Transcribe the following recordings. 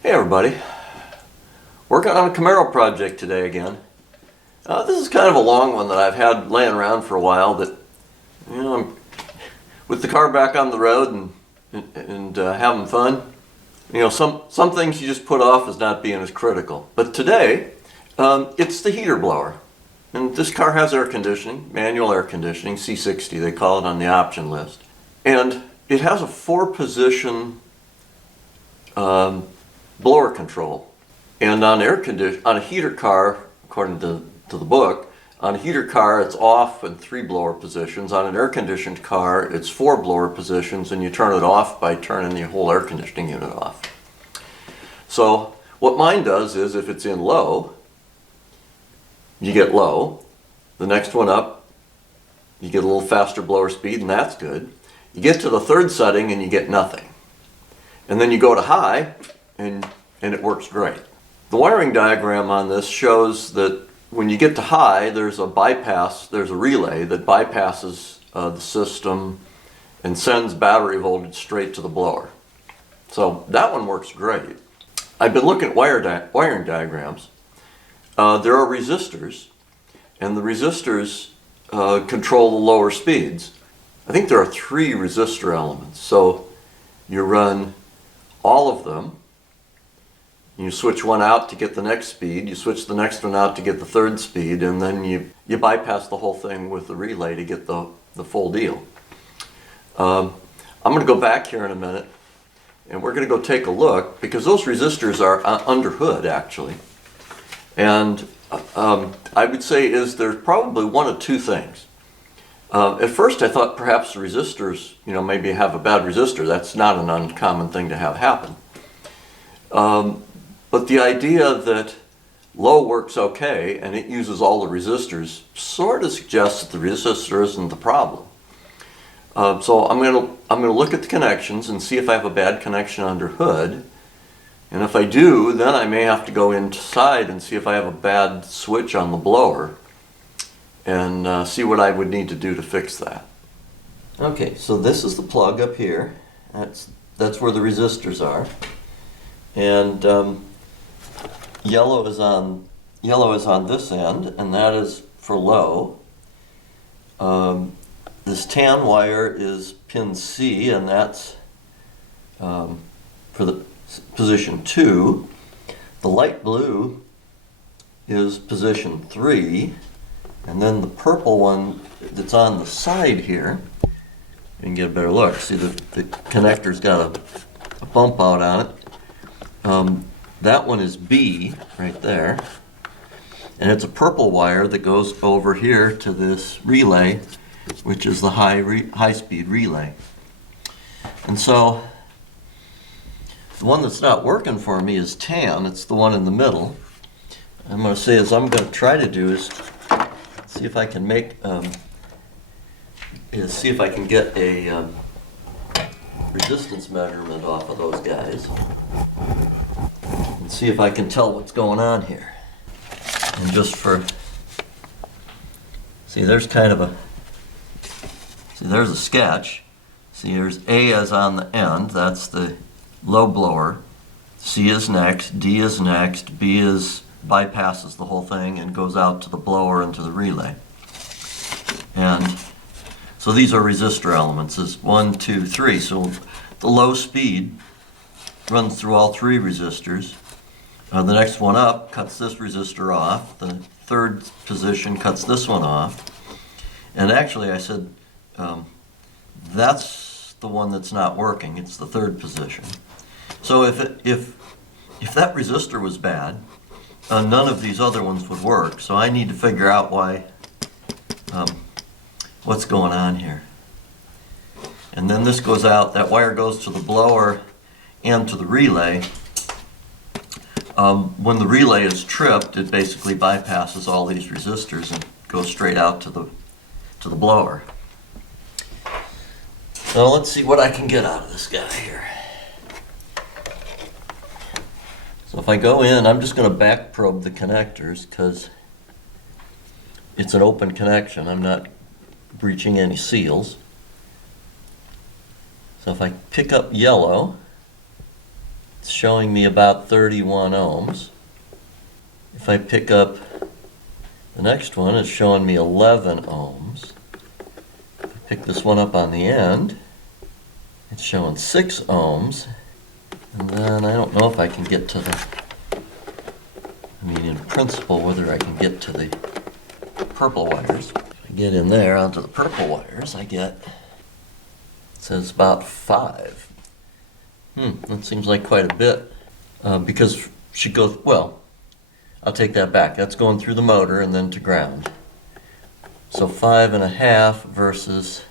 Hey everybody, working on a Camaro project today again. This is kind of a long one that I've had laying around for a while that, I'm with the car back on the road and having fun. Some things you just put off as not being as critical. But today, it's the heater blower. And this car has air conditioning, manual air conditioning, C60 they call it on the option list. And it has a 4-position blower control. And on a heater car, according to the book, on a heater car it's off in 3 blower positions. On an air conditioned car it's 4 blower positions, and you turn it off by turning the whole air conditioning unit off. So what mine does is, if it's in low, you get low. The next one up, you get a little faster blower speed, and that's good. You get to the 3rd setting and you get nothing. And then you go to high and it works great. The wiring diagram on this shows that when you get to high, there's a relay that bypasses the system and sends battery voltage straight to the blower. So that one works great. I've been looking at wiring diagrams. There are resistors, and the resistors control the lower speeds. I think there are 3 resistor elements. So you run all of them. You switch one out to get the next speed, you switch the next one out to get the 3rd speed, and then you bypass the whole thing with the relay to get the full deal. I'm going to go back here in a minute, and we're going to go take a look, because those resistors are underhood actually. And I would say there's probably one of 2 things. At first I thought perhaps the resistors, maybe have a bad resistor. That's not an uncommon thing to have happen. But the idea that low works okay and it uses all the resistors sort of suggests that the resistor isn't the problem. So I'm going to look at the connections and see if I have a bad connection under hood. And if I do, then I may have to go inside and see if I have a bad switch on the blower and see what I would need to do to fix that. Okay, so this is the plug up here. That's where the resistors are. And yellow is on this end, and that is for low. This tan wire is pin C, and that's for the position 2. The light blue is position 3, and then the purple one that's on the side here, you can get a better look. See, the connector's got a bump out on it. That one is B right there, and it's a purple wire that goes over here to this relay, which is the high-speed relay. And so the one that's not working for me is tan. It's the one in the middle. I'm going to say I'm going to try to do is see if I can get a resistance measurement off of those guys and see if I can tell what's going on here. And just there's a sketch. See, there's A is on the end, that's the low blower. C is next, D is next, B bypasses the whole thing and goes out to the blower and to the relay. And so these are resistor elements. It's 1, 2, 3. So the low speed runs through all 3 resistors. The next one up cuts this resistor off. The 3rd position cuts this one off. And actually I said that's the one that's not working. It's the 3rd position. So if that resistor was bad, none of these other ones would work. So I need to figure out what's going on here. And then this goes out, that wire goes to the blower and to the relay. When the relay is tripped, it basically bypasses all these resistors and goes straight out to the blower. So let's see what I can get out of this guy here. So if I go in, I'm just going to back probe the connectors because it's an open connection. I'm not breaching any seals. So if I pick up yellow, it's showing me about 31 ohms. If I pick up the next one, it's showing me 11 ohms. If I pick this one up on the end, it's showing 6 ohms. And then I don't know if I can get to the, in principle, whether I can get to the purple wires. If I get in there onto the purple wires, I get, it says about 5. That seems like quite a bit. Because she goes, well, I'll take that back. That's going through the motor and then to ground. So 5.5 versus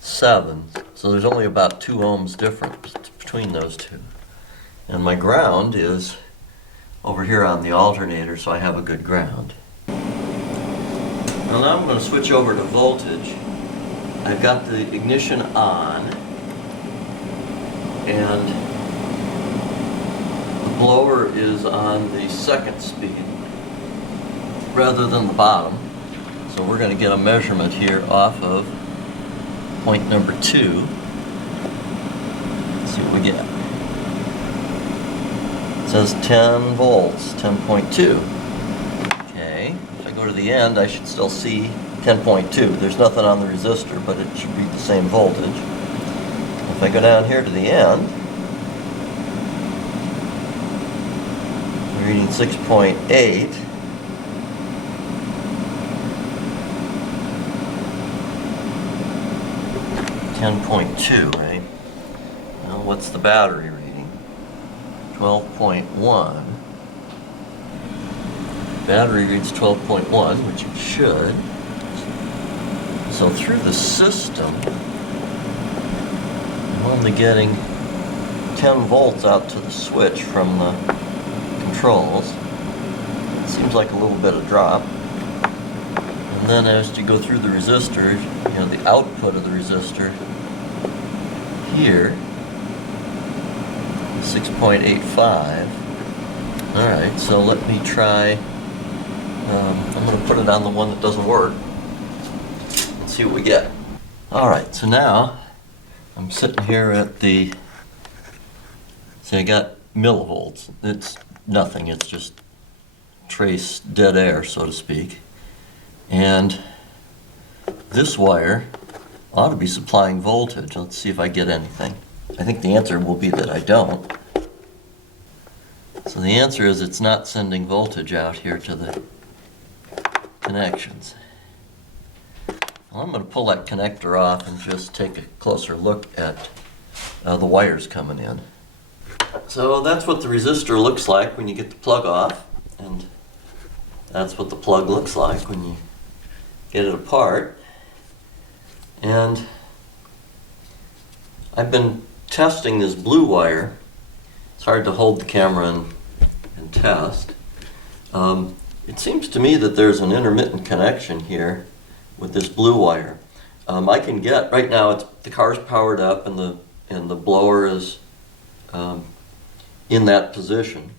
7. So there's only about 2 ohms difference between those two. And my ground is over here on the alternator, so I have a good ground. Well, now I'm going to switch over to voltage. I've got the ignition on, and the blower is on the second speed rather than the bottom. So we're going to get a measurement here off of point number 2. Let's see what we get. It says 10 volts, 10.2. Okay, if I go to the end, I should still see 10.2. There's nothing on the resistor, but it should read the same voltage. If I go down here to the end, I'm reading 6.8. $10.2, right? Well, what's the battery reading? 12.1. Battery reads 12.1, which it should. So through the system, I'm only getting 10 volts out to the switch from the controls. It seems like a little bit of drop. And then as you go through the resistor, the output of the resistor here is 6.85. Alright, so let me try, I'm going to put it on the one that doesn't work and see what we get. Alright, so now I'm sitting here at the, see, I got millivolts. It's nothing, it's just trace dead air, so to speak. And this wire ought to be supplying voltage. Let's see if I get anything. I think the answer will be that I don't. So the answer is it's not sending voltage out here to the connections. Well, I'm going to pull that connector off and just take a closer look at the wires coming in. So that's what the resistor looks like when you get the plug off, and that's what the plug looks like when you get it apart. And I've been testing this blue wire. It's hard to hold the camera and test. It seems to me that there's an intermittent connection here with this blue wire. I can get, right now the car's powered up and the blower is in that position.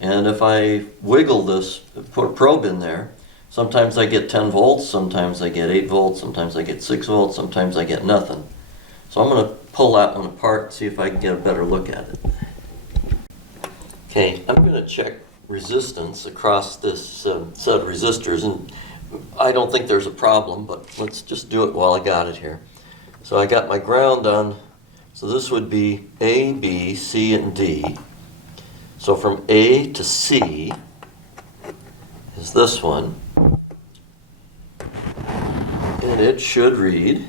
And if I wiggle this, put a probe in there, sometimes I get 10 volts, sometimes I get 8 volts, sometimes I get 6 volts, sometimes I get nothing. So I'm going to pull that one apart and see if I can get a better look at it. Okay, I'm going to check resistance across this set of resistors, and I don't think there's a problem, but let's just do it while I got it here. So I got my ground on, so this would be A, B, C, and D. So from A to C is this one, and it should read,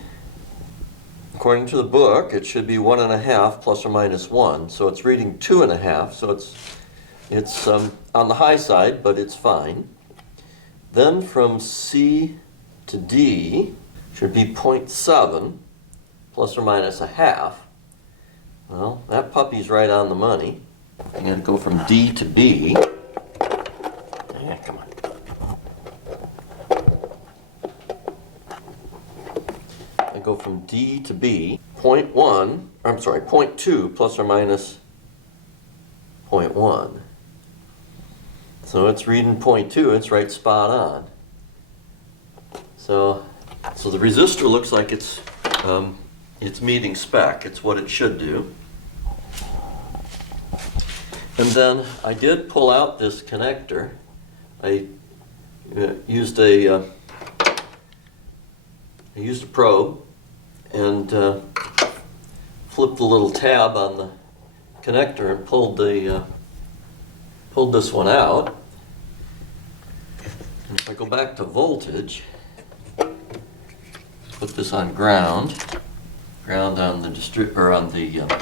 according to the book, it should be 1.5 plus or minus 1. So it's reading 2.5. So it's on the high side, but it's fine. Then from C to D should be 0.7 plus or minus 0.5. Well, that puppy's right on the money. I'm going to go from D to B. Yeah, come on. I go from D to B. 0.2 plus or minus 0.1. So it's reading 0.2, it's right spot on. So the resistor looks like it's meeting spec. It's what it should do. And then I did pull out this connector. I used a probe and flipped the little tab on the connector and pulled this one out. And if I go back to voltage, put this on ground on the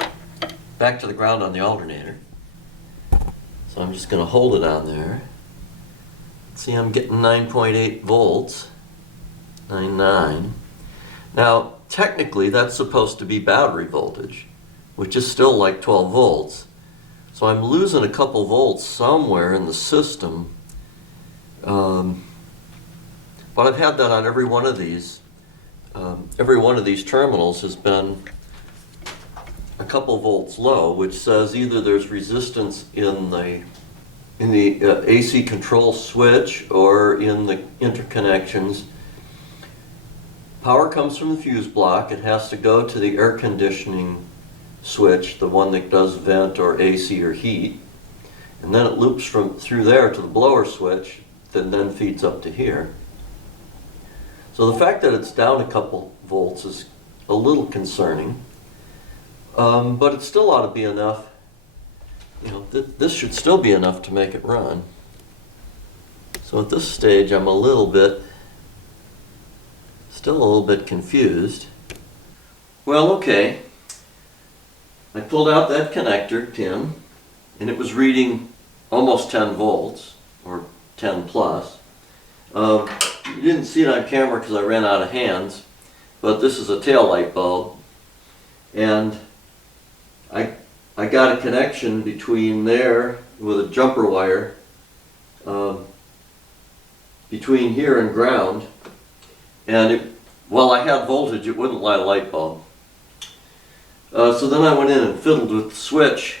back to the ground on the alternator. So I'm just going to hold it on there. See, I'm getting 9.8 volts, 9.9. Now, technically, that's supposed to be battery voltage, which is still like 12 volts. So I'm losing a couple volts somewhere in the system. But I've had that on every one of these. Every one of these terminals has been a couple volts low, which says either there's resistance in the AC control switch or in the interconnections. Power comes from the fuse block. It has to go to the air conditioning switch, the one that does vent or AC or heat, and then it loops through there to the blower switch that then feeds up to here. So the fact that it's down a couple volts is a little concerning, but it still ought to be enough. You know, this should still be enough to make it run. So at this stage, I'm still a little bit confused. Well, okay. I pulled out that connector pin, and it was reading almost 10 volts, or 10 plus. You didn't see it on camera because I ran out of hands, but this is a tail light bulb, and I got a connection between there with a jumper wire between here and ground, and while I had voltage, it wouldn't light a light bulb. So then I went in and fiddled with the switch,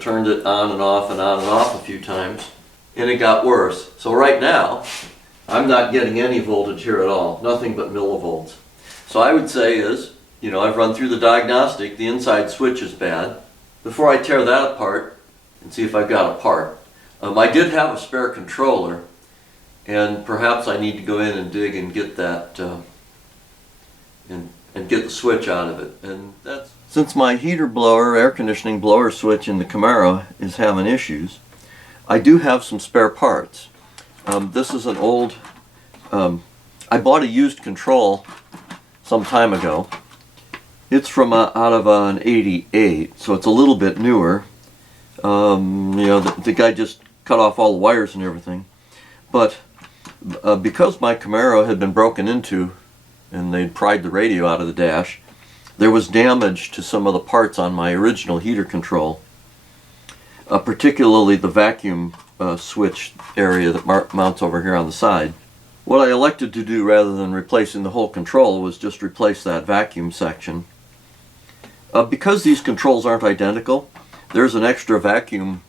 turned it on and off a few times, and it got worse. So right now, I'm not getting any voltage here at all, nothing but millivolts. So I would say I've run through the diagnostic, the inside switch is bad. Before I tear that apart and see if I've got a part, I did have a spare controller, and perhaps I need to go in and dig and get that, and get the switch out of it. And that's since my heater blower, air conditioning blower switch in the Camaro is having issues, I do have some spare parts. This is an old, I bought a used control some time ago. It's from out of an 88, so it's a little bit newer. The guy just cut off all the wires and everything. But because my Camaro had been broken into and they'd pried the radio out of the dash, there was damage to some of the parts on my original heater control, particularly the vacuum switch area that mounts over here on the side. What I elected to do rather than replacing the whole control was just replace that vacuum section. Because these controls aren't identical, there's an extra vacuum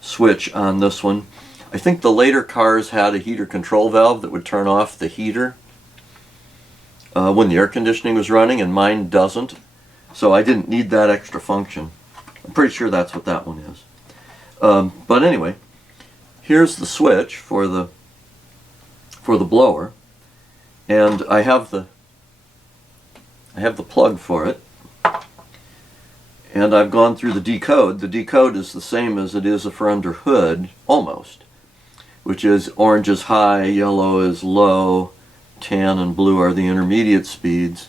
switch on this one. I think the later cars had a heater control valve that would turn off the heater when the air conditioning was running, and mine doesn't. So I didn't need that extra function. I'm pretty sure that's what that one is. But anyway, here's the switch for the blower, and I have the plug for it, and I've gone through the decode. The decode is the same as it is for Underhood, almost, which is orange is high, yellow is low, tan and blue are the intermediate speeds,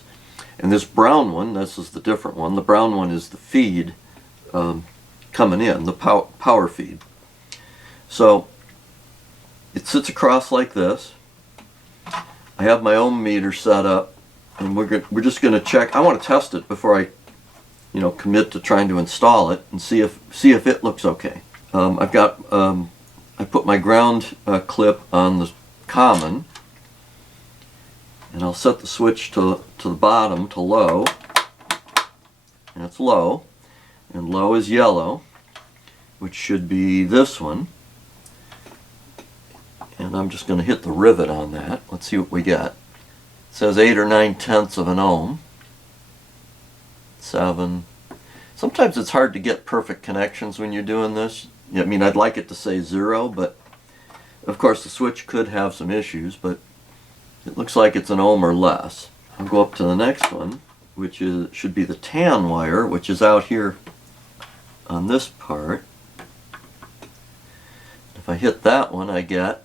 and this brown one, this is the different one. The brown one is the feed coming in, the power feed. So it sits across like this. I have my ohm meter set up, and we're just going to check. I want to test it before I commit to trying to install it and see if it looks okay. I've got I put my ground clip on the common, and I'll set the switch to the bottom to low, and it's low, and low is yellow, which should be this one. And I'm just going to hit the rivet on that. Let's see what we get. It says 8 or 9 tenths of an ohm. 7. Sometimes it's hard to get perfect connections when you're doing this. I mean, I'd like it to say 0, but of course the switch could have some issues, but it looks like it's an ohm or less. I'll go up to the next one, which should be the tan wire, which is out here on this part. If I hit that one, I get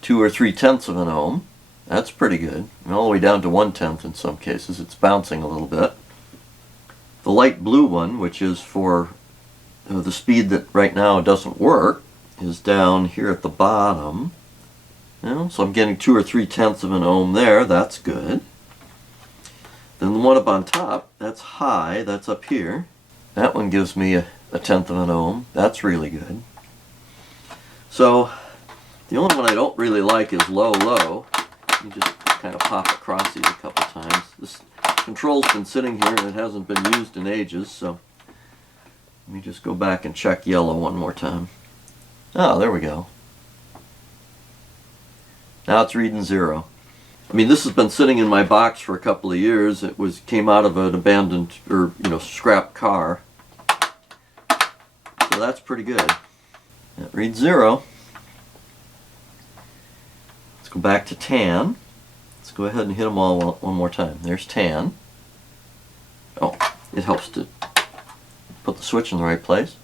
2 or 3/10 of an ohm. That's pretty good. And all the way down to 1/10 in some cases. It's bouncing a little bit. The light blue one, which is for the speed that right now doesn't work, is down here at the bottom. So I'm getting 2 or 3/10 of an ohm there. That's good. Then the one up on top, that's high. That's up here. That one gives me a 1/10 of an ohm. That's really good. So the only one I don't really like is low, low. You just kind of pop across these a couple times. This control's been sitting here and it hasn't been used in ages, so let me just go back and check yellow one more time. Oh, there we go. Now it's reading 0. I mean, this has been sitting in my box for a couple of years. It came out of an abandoned or scrap car. So that's pretty good. That reads 0. Let's go back to tan. Let's go ahead and hit them all one more time. There's tan. Oh, it helps to put the switch in the right place.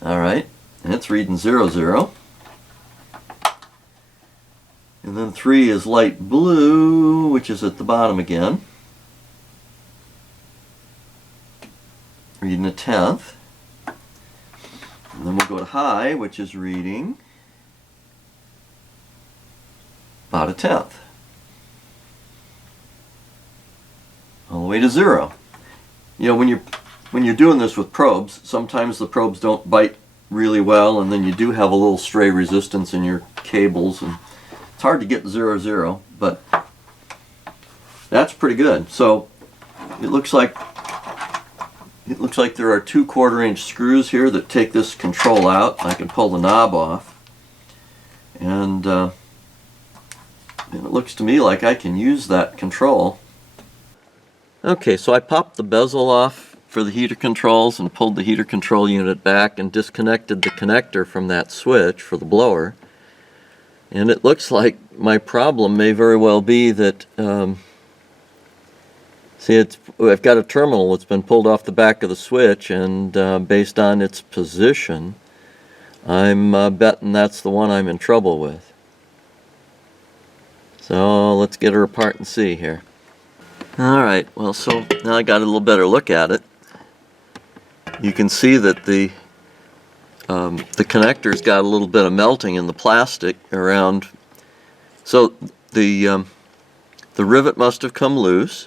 Alright, and it's reading 0, 0. And then 3 is light blue, which is at the bottom again. Reading a 1/10. And then we'll go to high, which is reading about a 1/10. All the way to 0. When you're doing this with probes, sometimes the probes don't bite really well, and then you do have a little stray resistance in your cables, and it's hard to get 0, 0, but that's pretty good. So it looks like there are 2 1/4-inch screws here that take this control out. I can pull the knob off, and it looks to me like I can use that control. Okay, so I popped the bezel off for the heater controls and pulled the heater control unit back and disconnected the connector from that switch for the blower. And it looks like my problem may very well be that, I've got a terminal that's been pulled off the back of the switch, and based on its position, I'm betting that's the one I'm in trouble with. So let's get her apart and see here. Alright, well, so now I got a little better look at it. You can see that the connector's got a little bit of melting in the plastic around. So the rivet must have come loose.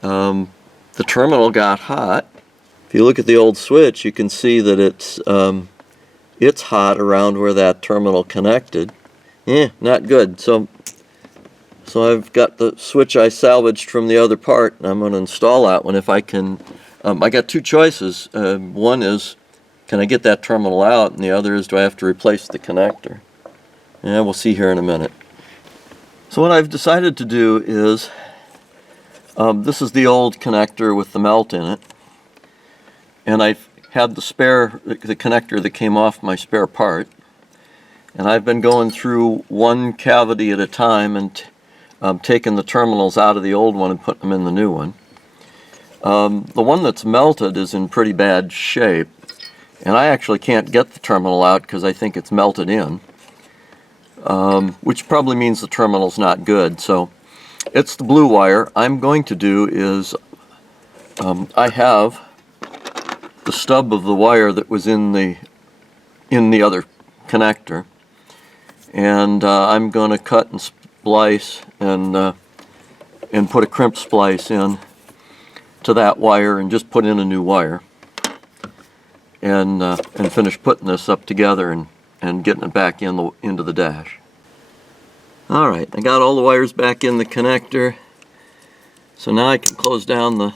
The terminal got hot. If you look at the old switch, you can see that it's hot around where that terminal connected. Not good. So I've got the switch I salvaged from the other part, and I'm going to install that one if I can. I got 2 choices. One is, can I get that terminal out? And the other is, do I have to replace the connector? We'll see here in a minute. So what I've decided to do is, this is the old connector with the melt in it. And I've had the connector that came off my spare part. And I've been going through one cavity at a time and taking the terminals out of the old one and putting them in the new one. The one that's melted is in pretty bad shape, and I actually can't get the terminal out because I think it's melted in, which probably means the terminal's not good. So it's the blue wire. I'm going to do is, I have the stub of the wire that was in the other connector, and I'm going to cut and splice and put a crimp splice in to that wire and just put in a new wire, and finish putting this up together and getting it back into the dash. Alright, I got all the wires back in the connector, so now I can close down the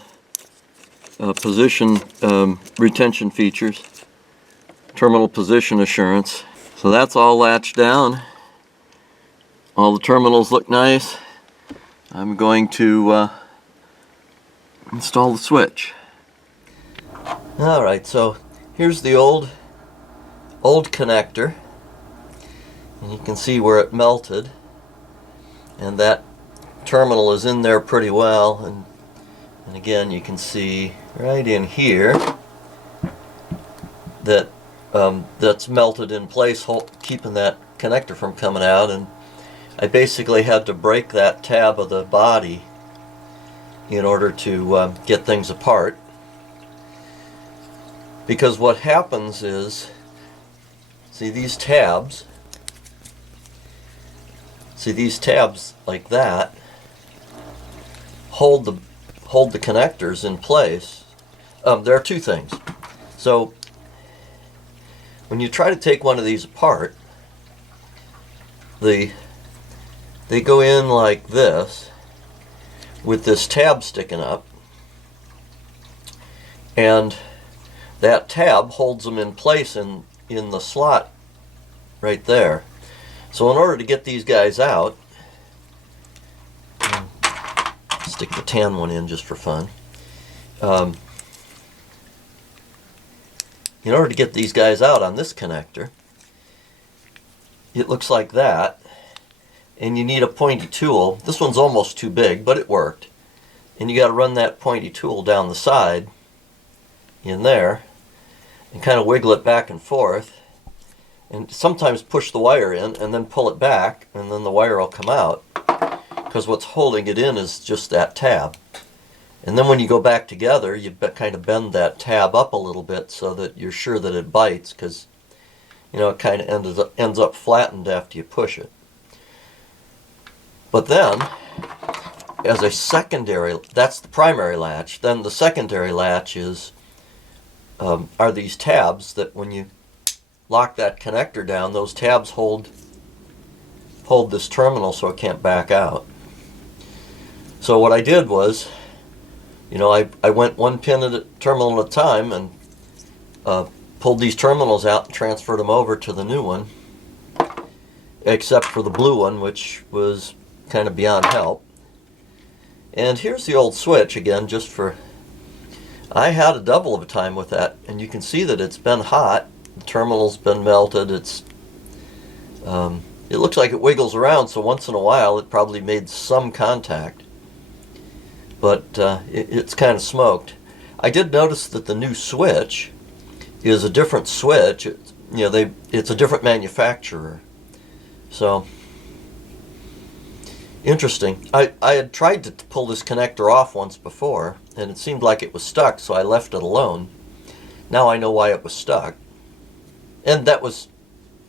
position retention features, terminal position assurance. So that's all latched down. All the terminals look nice. I'm going to install the switch. Alright, so here's the old connector, and you can see where it melted, and that terminal is in there pretty well, and again you can see right in here that that's melted in place, keeping that connector from coming out. And I basically had to break that tab of the body in order to get things apart, because what happens is, see these tabs like that hold the connectors in place. There are two things. So when you try to take one of these apart, they go in like this with this tab sticking up, and that tab holds them in place in the slot right there. So in order to get these guys out, stick the tan one in just for fun. In order to get these guys out on this connector, it looks like that, and you need a pointy tool. This one's almost too big, but it worked. And you got to run that pointy tool down the side in there and kind of wiggle it back and forth, and sometimes push the wire in and then pull it back, and then the wire will come out, because what's holding it in is just that tab. And then when you go back together, you kind of bend that tab up a little bit so that you're sure that it bites, because it kind of ends up flattened after you push it. But then, as a secondary, that's the primary latch. Then the secondary latch are these tabs that when you lock that connector down, those tabs hold this terminal so it can't back out. So what I did was, I went one pin at a terminal at a time, and pulled these terminals out and transferred them over to the new one, except for the blue one, which was kind of beyond help. And here's the old switch again, I had a double of a time with that, and you can see that it's been hot. The terminal's been melted. It looks like it wiggles around, so once in a while it probably made some contact, but it's kind of smoked. I did notice that the new switch is a different switch. It's a different manufacturer. So interesting. I had tried to pull this connector off once before, and it seemed like it was stuck, so I left it alone. Now I know why it was stuck. And that was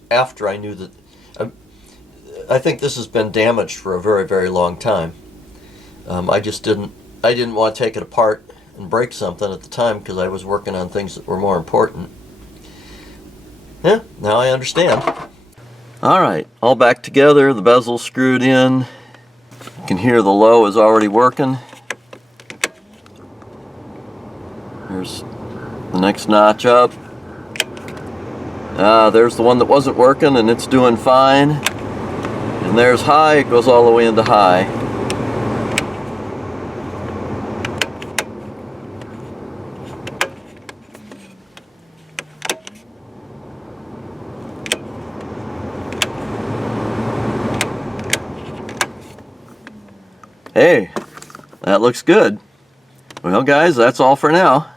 after I knew that. I think this has been damaged for a very, very long time. I didn't want to take it apart and break something at the time, because I was working on things that were more important. Yeah, now I understand. Alright, all back together, the bezel's screwed in. You can hear the low is already working. Here's the next notch up. There's the one that wasn't working, and it's doing fine. And there's high, it goes all the way into high. Hey, that looks good. Well, guys, that's all for now.